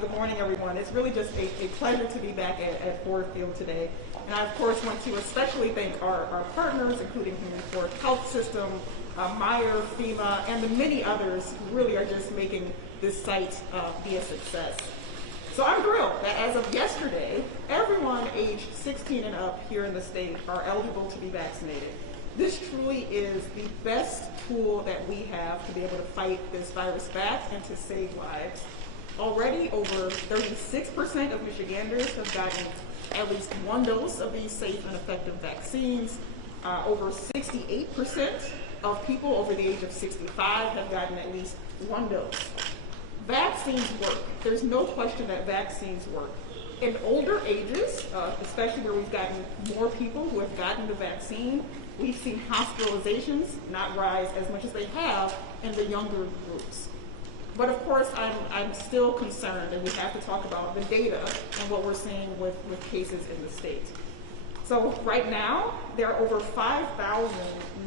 Good morning, everyone. It's really just a pleasure to be back at Ford Field today. And I, of course, want to especially thank our partners, including Human Ford Health System, Meyer, FEMA, and the many others who really are just making this site be a success. So I'm thrilled that as of yesterday, everyone aged 16 and up here in the state are eligible to be vaccinated. This truly is the best tool that we have to be able to fight this virus back and to save lives. Already, over 36% of Michiganders have gotten at least one dose of these safe and effective vaccines. Over 68% of people over the age of 65 have gotten at least one dose. Vaccines work. There's no question that vaccines work. In older ages, especially where we've gotten more people who have gotten the vaccine, we've seen hospitalizations not rise as much as they have in the younger groups. But of course, I'm still concerned, and we have to talk about the data and what we're seeing with cases in the state. So right now, there are over 5,000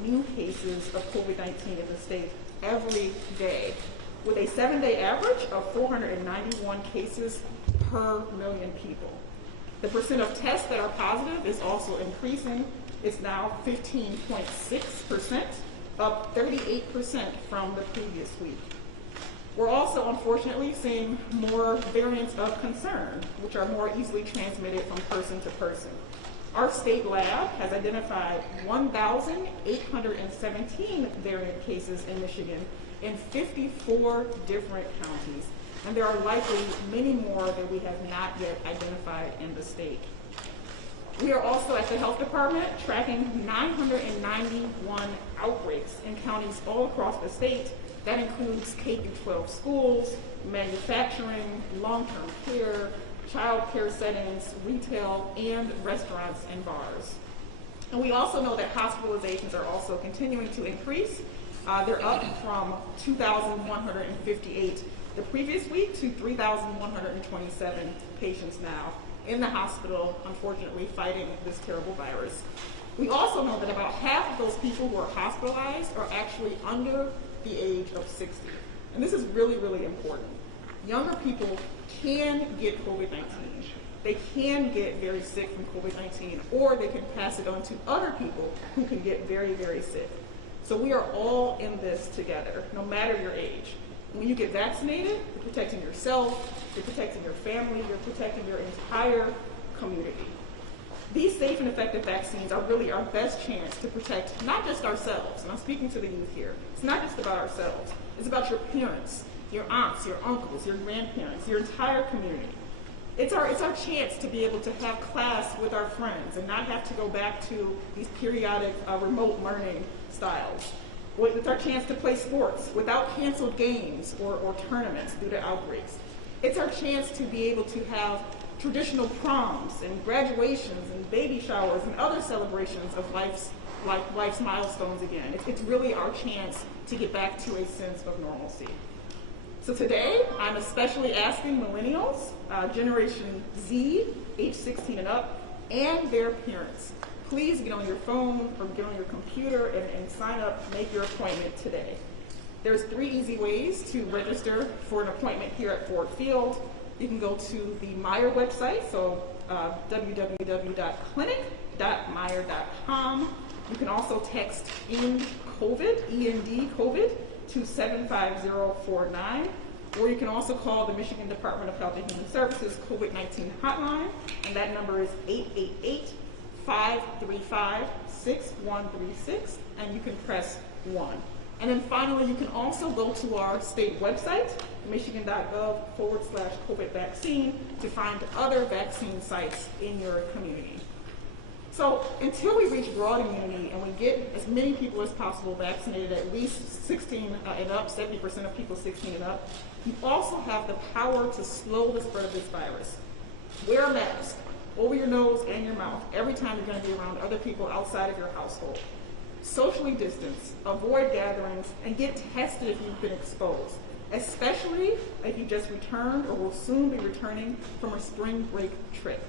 new cases of COVID-19 in the state every day, with a 7-day average of 491 cases per million people. The percent of tests that are positive is also increasing. It's now 15.6%, up 38% from the previous week. We're also, unfortunately, seeing more variants of concern, which are more easily transmitted from person to person. Our state lab has identified 1,817 variant cases in Michigan in 54 different counties, and there are likely many more that we have not yet identified in the state. We are also at the health department tracking 991 outbreaks in counties all across the state. That includes K-12 schools, manufacturing, long-term care, child care settings, retail, and restaurants and bars. And we also know that hospitalizations are also continuing to increase. They're up from 2,158 the previous week to 3,127 patients now in the hospital, unfortunately, fighting this terrible virus. We also know that about half of those people who are hospitalized are actually under the age of 60. And this is really, really important. Younger people can get COVID-19. They can get very sick from COVID-19, or they can pass it on to other people who can get very, very sick. So we are all in this together, no matter your age. When you get vaccinated, you're protecting yourself, you're protecting your family, you're protecting your entire community. These safe and effective vaccines are really our best chance to protect not just ourselves, and I'm speaking to the youth here. It's not just about ourselves. It's about your parents, your aunts, your uncles, your grandparents, your entire community. It's our chance to be able to have class with our friends and not have to go back to these periodic remote learning styles. It's our chance to play sports without canceled games or tournaments due to outbreaks. It's our chance to be able to have traditional proms and graduations and baby showers and other celebrations of life's milestones again. It's really our chance to get back to a sense of normalcy. So today, I'm especially asking millennials, Generation Z, age 16 and up, and their parents, please get on your phone or get on your computer and sign up, make your appointment today. There's 3 easy ways to register for an appointment here at Ford Field. You can go to the Meyer website, so www.clinic.meyer.com. You can also text END COVID, to 75049, or you can also call the Michigan Department of Health and Human Services COVID-19 hotline, and that number is 888-535-6136, and you can press 1. And then finally, you can also go to our state website, michigan.gov/COVID vaccine, to find other vaccine sites in your community. So until we reach broad immunity and we get as many people as possible vaccinated, at least 16 and up, 70% of people 16 and up, you also have the power to slow the spread of this virus. Wear a mask over your nose and your mouth every time you're going to be around other people outside of your household. Socially distance, avoid gatherings, and get tested if you've been exposed, especially if you just returned or will soon be returning from a spring break trip.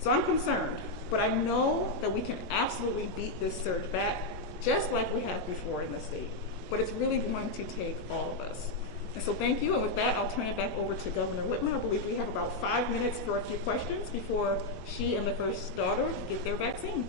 So I'm concerned, but I know that we can absolutely beat this surge back, just like we have before in the state. But it's really going to take all of us. And so thank you, and with that, I'll turn it back over to Governor Whitman. I believe we have about 5 minutes for a few questions before she and the first daughter get their vaccine.